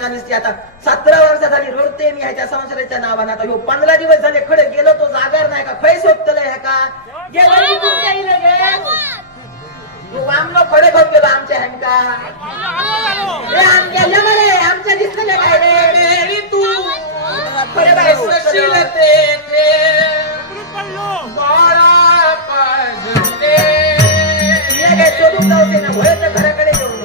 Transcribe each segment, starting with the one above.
सांगा नसती आता सतरा वर्ष झाली रोडते मी ह्याच्या संसाराच्या नावानं. आता ह्यो पंधरा दिवस झाले खडे गेलो तो जागर नाही का? खै शोधतलंय ह्या का? गेलो मी तुमच्या इले गे. ह्यो वामनो खडे घेऊन गेलो आमच्या हँका ए, आमच्या आमच्या दिसलं काय रे? तू. खडे बाळा शोधून जाऊ दे ना भय घराकडे येऊ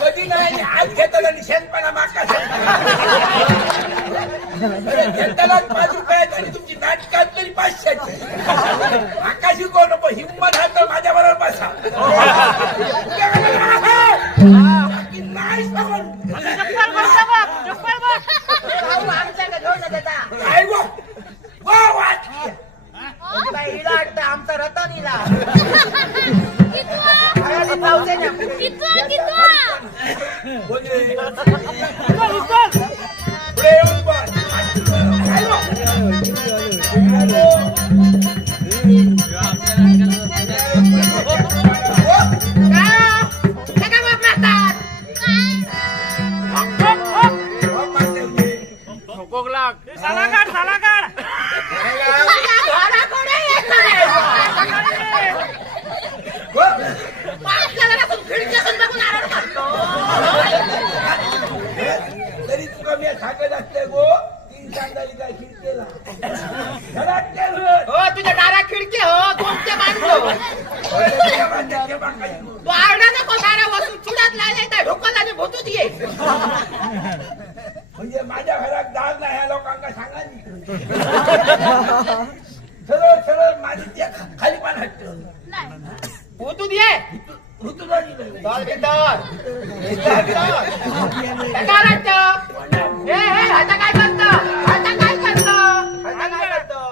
कधी नाही आज घेतलं निशाणपणा माका घेतला पाच रुपयात आणि तुमची नाटकात तरी पाचशेची माका शिकवू नको हिंमत हा तर माझ्या बरोबर बसा. वाटतं आमचा रतन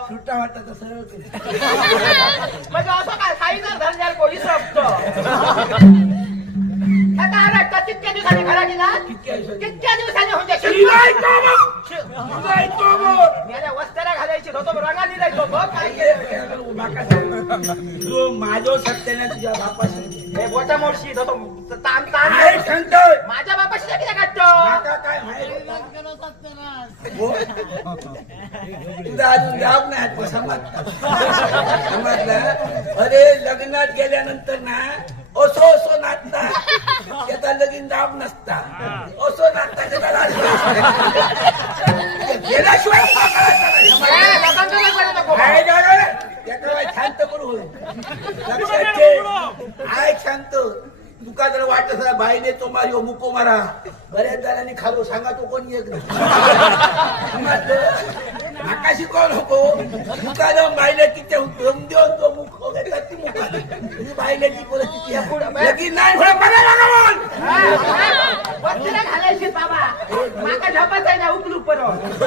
सुट्टा वाटत सरळ केलं. म्हणजे असं काय कोणी सोपतो आता तितक्या दिवसांनी घरा गेला कितक्या दिवसांनी? तितक्या वस्त्याला घालायची होतो रंगाने जायचो बघ काय केलं तू माका सांग. तू माझो सत्याने तुझ्या बापाशी हे बोटा मोडशी होतो ताण ताण काय सांगतोय माझ्या बापाशी काढतो माका काय माहिती. तुझा अजून जाब नाही आठवत, समजतं. समजलं अरे लग्नात गेल्यानंतर ना असो असो नाचता त्याचा लगीन जाब नसता. असो त्याचा. गेल्याशिवाय हा काय झालं? त्याचं काय शांत करू होय. लक्षात ठेव. आय शांत. तुका जर वाटत असेल बाईने तो मारिओ मुको मारा. बऱ्याच जणांनी खालो सांगा तो कोणी एक नाका शिकव नको जर बाईले किती दम देऊन तो मुख घेतात ती मुखा तुझी बाईलेची परिस्थिती आहे नाही होणार, बघा लागा मग. हा. वस्त्याला घालायची बाबा माका झोपत आहे ना उकलू परत?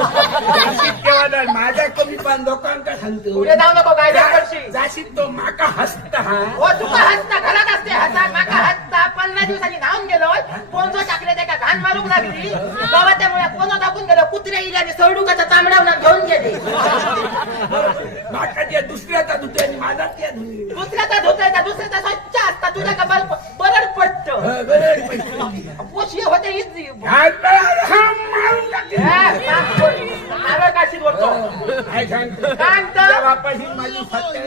माझ्या कमी पान लोकांका सांगतो पुढे जाऊ नको काय करशील तो माका हसता हा तुका हसता घरात असते हसा माका हसता पन्नास दिवसांनी धावून गेलो कोणतो टाकले त्या घाण मारूक लागली गवत्यामुळे कोणो टाकून गेलो कुत्रे इल्याने सरडुकाचा तांबडावला घेऊन माका दुसऱ्याचा दुसऱ्या आणि माझा त्या. दुसऱ्याचा धुतल्याचा दुसऱ्याचा स्वच्छ असता तुझ्या का बरं बरड पडत. पोशी होते हीच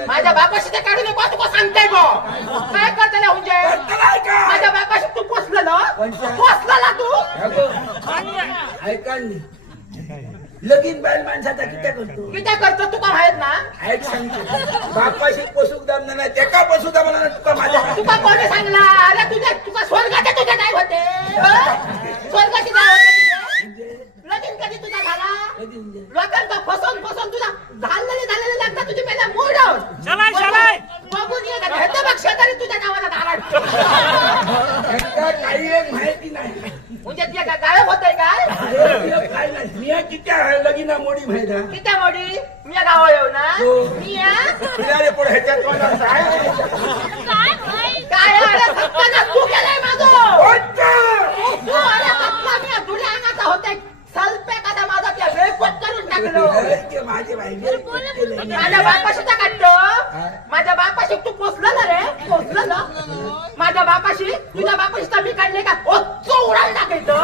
माझ्या बापाशी ते काढू नको तुका सांगताय गो? काय करताय म्हणजे? माझ्या बापाशी तू पोचलं ना कोणत्या? पोचला ना तू ऐका. लगीन बाईल माणसाचा किती करतो? किती करतो तुका माहीत ना? ऐक सांगतो बापाशी पशुक दाम नाही पशु दाम ना तुका माझ्या तुका कोणी सांगला अरे तुझ्या तुका स्वर्गाचे तुझे काय होते. हं? स्वर्गाचे काय होते तुझे. लगीन कधी तुझा झाला? म्हणजे? लोकांका फसवून फसवून तुझा झालेले झालेले लागतात तुझी पहिला मोड शाबाय, शाबाय. बघून ये का बघ शेजारी तुझ्या नावाला धारण त्याचा काही एक माहिती नाही. म्हणजे ते काय गायब होतंय काय अरे, काय नाही मी किती लगीना मोडी माहिती आहे? किती मोडी मी गावा येऊ ना हो. मी या फिरायला पुढे ह्याच्यात मला काय. काय अरे सत्यानाश तू केलंय माझं कोणतं? तू अरे सत्ता मी या जुड्या अंगाचा होते सल्पे कसा माझा त्या वेळकोट करून टाकलो. माझे. माझ्या बापाशी तर काढतो माझ्या बापाशी तू पोचला ना रे? पोचला ना? माझ्या बापाशी? तुझ्या बापाशी तर मी काढले का? ओ चोरायला टाकायचं.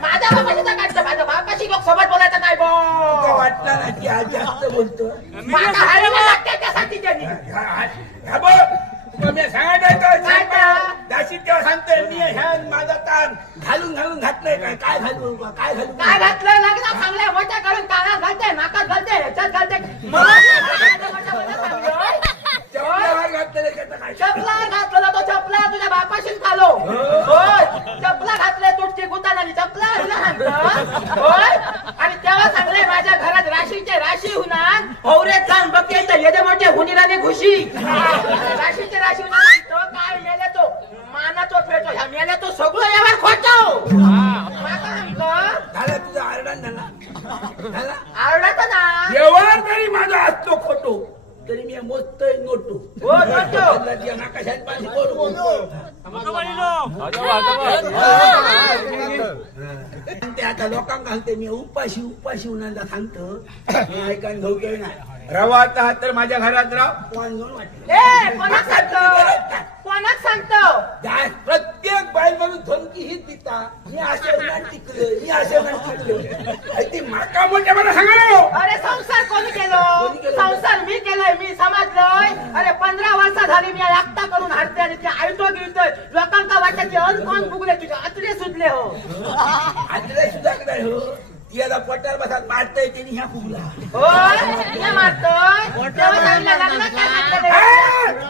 माझ्या बापाशी तर काढतं माझ्या बापाशी लोक सोबत बोलायचं नाही बो. वाटलं ना की आज जास्त बोलतो? माझा हायवे लागते त्यासाठी त्यांनी. सांगायचं दाशीत तेव्हा सांगतोय मी ह्या माझा ताण घालून घालून घातलंय काय काय घालू? बा, काय घालू? काय घातलं लग्न चांगल्या मोठ्या करून कानात घालते नाकात घालते ह्याच्यात घालते होय? चपला घातलेलं चपला घातला तो चपला तुझ्या बापाशीच खालो. होय. चपला घातले तुटची गुतानाली चपला तुला सांगतो होय. आणि तेव्हा सांगले माझ्या घरात राशीचे राशी होणार बघते येते मोठे हुनीराने घुशी. राशीचे राशी होणार सांगतो काय मेले तो मानातो फेटो ह्या मेले तो सगळं यावर खोटो झाला तुझा आरडा झाला. झाला? ना. व्यवहार तरी माझा असतो खोटो तरी मी मोजतोय नोटो. हो, नोटो. बदलाची नाकाशात पाणी बोलू. ते आता लोकांना घालते मी उपाशी उपाशी उन्हाळ्याला सांगतो मी ऐकायला धोके नाही रवाचा हात तर माझ्या घरात राव. कोण घेऊन वाटलं ए कोणाक सांगतो कोणाक सांगतो त्या प्रत्येक बाई म्हणून धमकी हीच दिता मी असे नाही टिकलं मी असे नाही टिकलं अरे ती माका मोठ्या मला सांगा ना हो. अरे संसार कोणी केलो कोणी केलं? संसार मी केलाय मी समजलोय अरे पंधरा वर्ष झाली मी एकटा करून हाडते आणि ते आयतो गिळतोय लोकांका वाटत की अन कोण फुगले तुझे अतले सुटले हो आजला सुद्धा नाही हो ती आता पटार बसात मारताय त्यांनी ह्या फुगला होय मी मारतोय तेव्हा सांगितलं लग्नात काय सांगितलेलं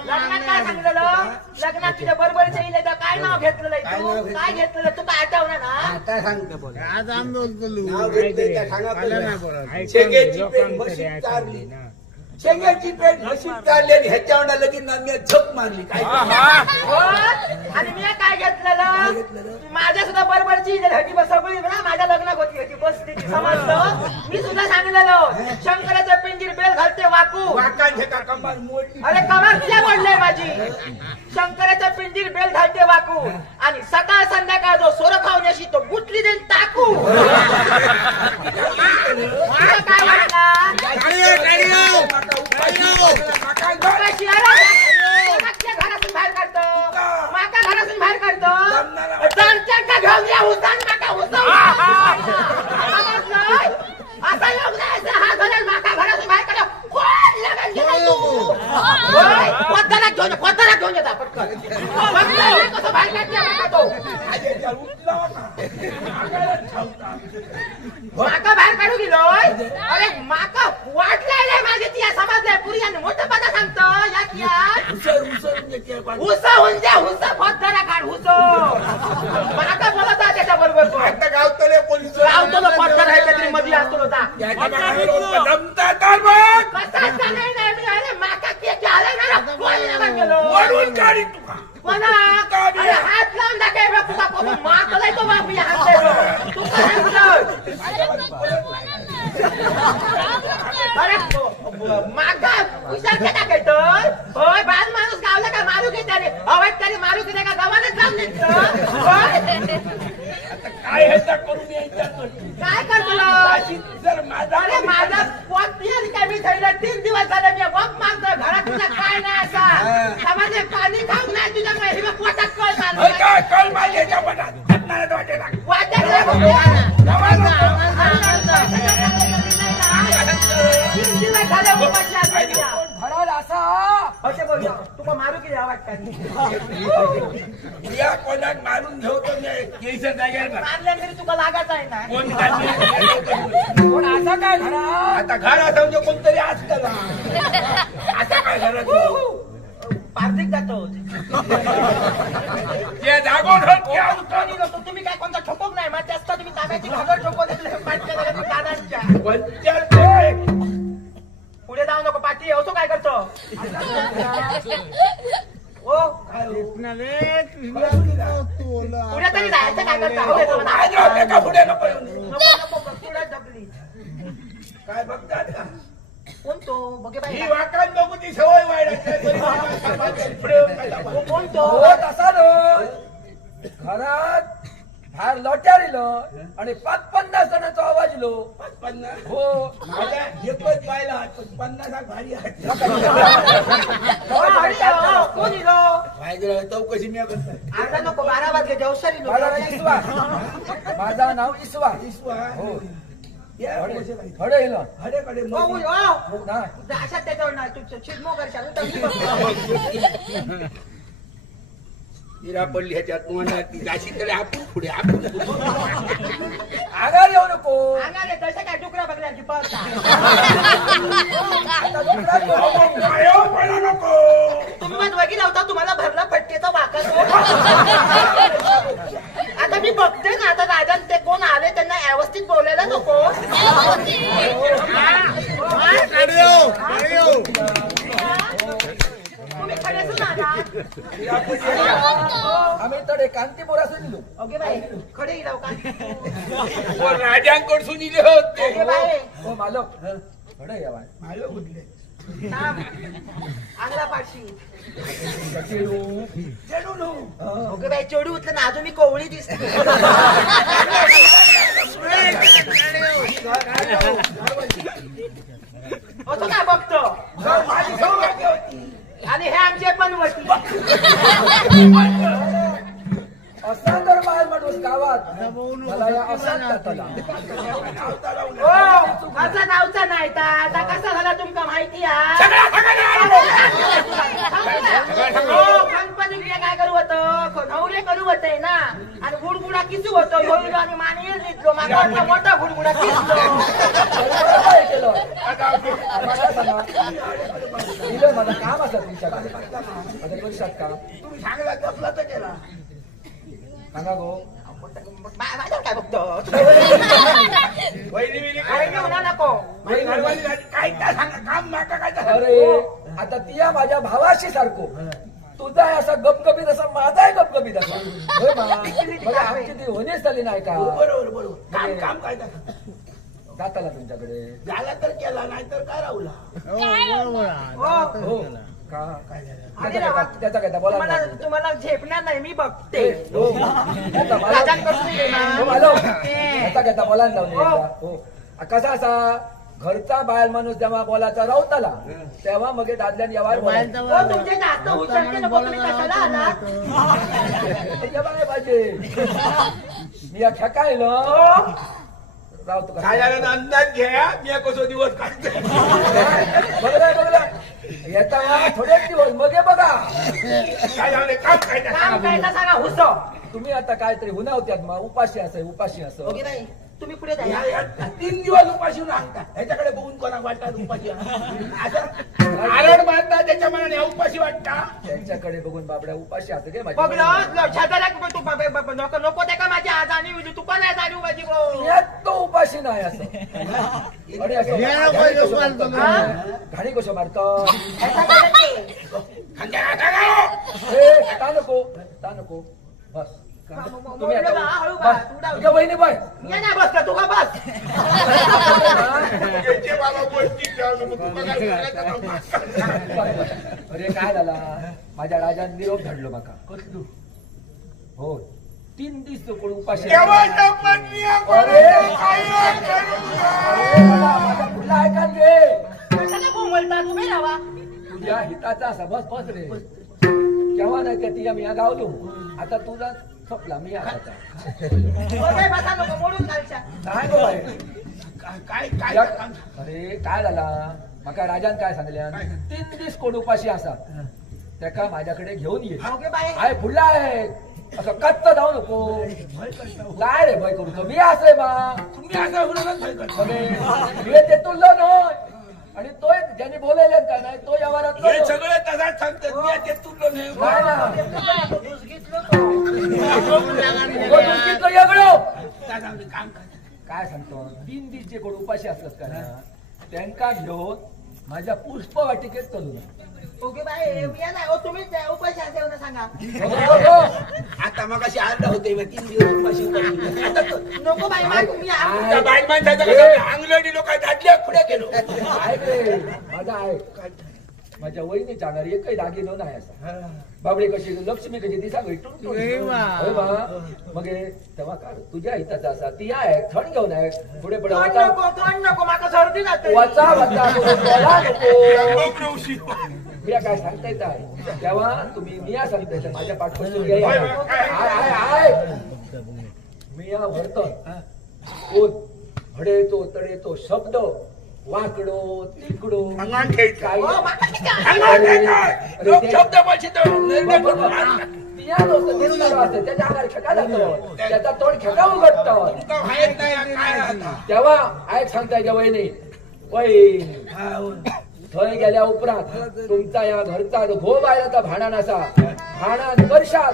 लग्नात काय सांगितलेलं काय नाव घेतलेलं काय तू? घेतलेलं? तू काय आठवणार ना काय सांगतो बोल. आज आंदोलन चालू. नाव सांगा. शेंगेची चारली. शेंगाची पेट म्हशीत चारली आणि ह्याच्यावर लगीन ना मी झप मारली. काय हो आणि मी काय घेतलेलं? घेतलेलं? माझ्या सुद्धा बरोबरची हटी बस सगळी ना माझ्या लग्नात होती हटी बसली ती समजलं? मी सुद्धा सांगितलेलं शंकराच्या पिंजीर बेल घालते वाकू. कंबार मोडली. अरे कमाल तुझ्या पडलंय माझी. शंकराच्या पिंजीर बेल घालते वाकू. आणि सकाळ संध्याकाळ जो सोर खाऊन येशी तो गुटली देऊन टाकू तुला काय वाटला माका उपाशी माका घर कशी अरे मागच्या घरातून बाहेर काढतो माका घरातून बाहेर काढतो जमणारा जाणत्या का घेऊन या उसान माका उसाव समजलं? असा योग नाही असा हा घालेल माका घरातून बाहेर काढा कोण लगन केलं तू होय? कोतारा घेऊन ये, कोतारा घेऊन येता पटकन बघतोय कसं बाहेर काढते माका बाहेर काढू गेलोय अरे माका वाटलाय माझी ती समजलंय पुरी आणि मोठं पदा सांगतो या पाणी. हुस द्या हुस फतरा काढ हुस. माका बोलत त्याच्या बरोबर गावतले पोलीस काहीतरी मध्ये असतो ना बघ. कसा मी अरे माका केक गेलो काढी मारू घेते रे अवैध तरी मारू घेते का गावाला जाऊन देतो होय काय ह्याचा यायचा काय करतो जर माझा अरे माझा पोट पियर काय मी थैलं तीन दिवस झाले मी वप मागतो घरात तुझा काय नाही असा समाजे पाणी खाऊ नाही तुझ्यामुळे हे बघ पोटात कळ का? कळ मनात. नाही बघतो. तीन दिवस झाले तुझ्या. घरात असा असे बोललो तुका मारू की द्या वाटतं या कोणाक मारून घेवतो केसर जाग्यार. मारल्या तरी तुका लागत आहे ना. कोण जाते? पण असा काय घरात? आता घर असं म्हणजे कोणतरी असतं ना. आता काय घरात? पार्थिक जातो. ते कोणी लोक तुम्ही काय कोणता ठोकोक नाही. मग जास्त तुम्ही ताब्याची भागर ठोको पाटक्या झाल्या तुम्ही दादांच्या? पुढे जाऊ नको पाठी. असो ओ पुढे तरी जायचं काय करतो हो, येतो म्हणा. आज राहते का पुढे नको येऊन? नको नको पुढे ढकली काय बघतात का? कोण तो बघे बाई ही वाकान बघू ती सवय वाढत पुढे येऊन काय दाखवा? कोण तो नो घरात बाहेर लोट्यार इलो आणि पाच पन्नास जणांचो आवाज इलो पन्नास हो. माझ्या एकच पण पन्नासाक भारी. हो, हो, कोण इलो राव, चौकशी मी. अर्धा नको बारा वाजले देवसरी माझा नाव इसवा. माझा नाव इसवा. इसवा. हो. हडे इलो हो. ना अशात त्याच्यावर नाही तू चिडमो करशाल. हिरा पडली ह्याच्यात मोहनात ती जाशी तरी आपण पुढे आपण. आगार येऊ नको. अंगाले तशा काय डुकरा बघल्याची नको. तुम्ही मग वगैरे होता तुम्हाला भरला फटकेचा वाकर आता मी बघते ना आता राजन ते कोण आले त्यांना व्यवस्थित बोलायला नको तुम्ही खरेच ना आम्ही तडे कांतीपुरासून इलो. ओके बाई. खडे राजांकडसून इले होते ओके बाई. हो मालक. आंगला चढू नो. ओके बाई चोडी उचलं ना अजून मी कोवळी दिसते. असं काय बघतो. आणि हे आमचे पण असा तर माल माणूस गावात. मला या असाच जाताला नावता लावून. हो नावचा नाही आता कसा झाला तुमका माहिती आहे? हो, गणपती बिया काय करू होतं? नवरे करू होते ना? आणि गुडगुडा किसू होतो? होईल आणि मानेल लिहिलो माझा वाटला मोठा गुडगुडा किसलो केलं. सांगा. दिलं काम असं तुमच्याकडे. माझं करू शकता? तुम्ही सांगला कसला तर केला. सांगा गो. मा- माझ्या काय बघतो? वहिनी बिहिनी काय काय घेऊ ना नको. माझी घरवाली झाली. काय काय सांगा? काम नाका काय तर अरे आता ती या माझ्या भावाशी सारखो. तुझा आहे असा गपगपीत असा माझाही गपगपीत असा. होय मा? आमची ती होणीच झाली नाही का? बरोबर बरोबर. काम काम काय तर जाताला तुमच्याकडे? झाला तर केला नाही तर काय राहुला? हो हो. का? काय झालं? त्याचा काय- त्याचा काय बोला तुम्हाला तुम्हाला झेपणार नाही मी बघते. हो. त्याचा मला- राजांकडून ये ना. हो. त्याचा काय हो. एकदा. हो. कसा असा? घरचा बाहेर माणूस जेव्हा बोलायचा रावताला तेव्हा मग दादल्यान व्यवहार बोलायचा. हो तुमचे जास्त उचलते नको तुम्ही कशाला आलात. जेव्हा नाही पाहिजे मी अख्या काय झालं ना अंदाज घ्या मी कसो दिवस काढते बघलाय बघलाय येता थोडेच दिवस मग हे बघा. काय झालं काम काय काम सांगा काय सांगा हुसो. तुम्ही आता काहीतरी हुना होत्यात मग उपाशी असं उपाशी असं. ओके बाई. तुम्ही पुढे जा या- या तीन दिवस उपाशी राहतात ह्याच्याकडे बघून कोणा वाटतात उपाशी आरड त्याच्या मनाने उपाशी वाटता. त्यांच्याकडे बघून बाबड्या उपाशी असं काय तू ब- ब- ब- नको नको ते का माझी आज आणि उजी तू पण आहे जाणीव माझी भाऊ यात तो उपाशी नाही असं. आणि? घाणी मारतो. करायचे. खांद्या नका ता नको? ता नको? बस. तुम्ही बस. तुझ्या बाय नाही तू का बस. बाबा गोष्टी नको. सांगायचं? अरे काय झाला? माझ्या राजान निरोप धाडलो माका हो. तीन दिस तो कोण उपाशी. देवाचं काय कशाला बोंबलता तुम्ही राहा? तुझ्या हिताचा असा बस बस रे. केव्हा नाही त्या ती आम्ही गावलो आता तुझा संपला मी आता. ओके, बसा नको मोडून घालशा काय गो बाई? काय काय काय या- काम? अरे काय झाला? माका राजान काय सांगल्या तीन दीस कोण उपाशी असा. त्याका माझ्याकडे घेऊन ये. ओके बाई. फुडला आहे. असं कच्च जाऊ नको. काय रे भय करू मी असले बा. तुम्ही असं? अबे, ते नय आणि तो ज्याने बोलायला काय नाही तो या वरात हे सगळे तसाच सांगतात. मी आता तुला नाही. नाही ना. घुस घेतलो तो. काय सांगते, तीन दीस जे कोण उपाशी असतात का ना त्यांका घेऊन माझ्या पुष्प वाटिकेत चलू ओके बाई या नाही ओ तुम्हीच द्या उपाशी असेल ना सांगा आता मग अशी आरडा होते तीन दिवस उपाशी उपाशी. आता तो- नको बाई मा तुम्ही. आ- त्या बाई माणसाचं कसं अंगलडी लोक धाडल्या पुढे गेलो ऐक रे माझा ऐक. माझ्या वहिनी जाणार एकही दागिनो नाही असा. बाबडी कशी लक्ष्मी कशी ती सांग मग तेव्हा काढ तुझ्या हिताचा असा. ती आहे थंड घेऊन आहे. पुढे पुढे थंड वाचा. नको थंड नको माका सर्दी जाते वाचा वाचा करून बोला नको मी काय सांगता येत आहे? तेव्हा तुम्ही मिया सांगता येतं माझ्या पाठपासून मिया भरतो कोण? भडेतो तडेतो शब्द. वाकडो तिकडो अंगण. काही अंगण लोक शब्द त्याच्या खेका त्याचा तोंड खेका उघडतो. तेव्हा ऐक सांगता येत्या वहिनी वहिनी हा, हो. थंय गेल्या उपरांत तुमचा या घरचा जो घो बायलाचा भांडण असा भांडण वर्षात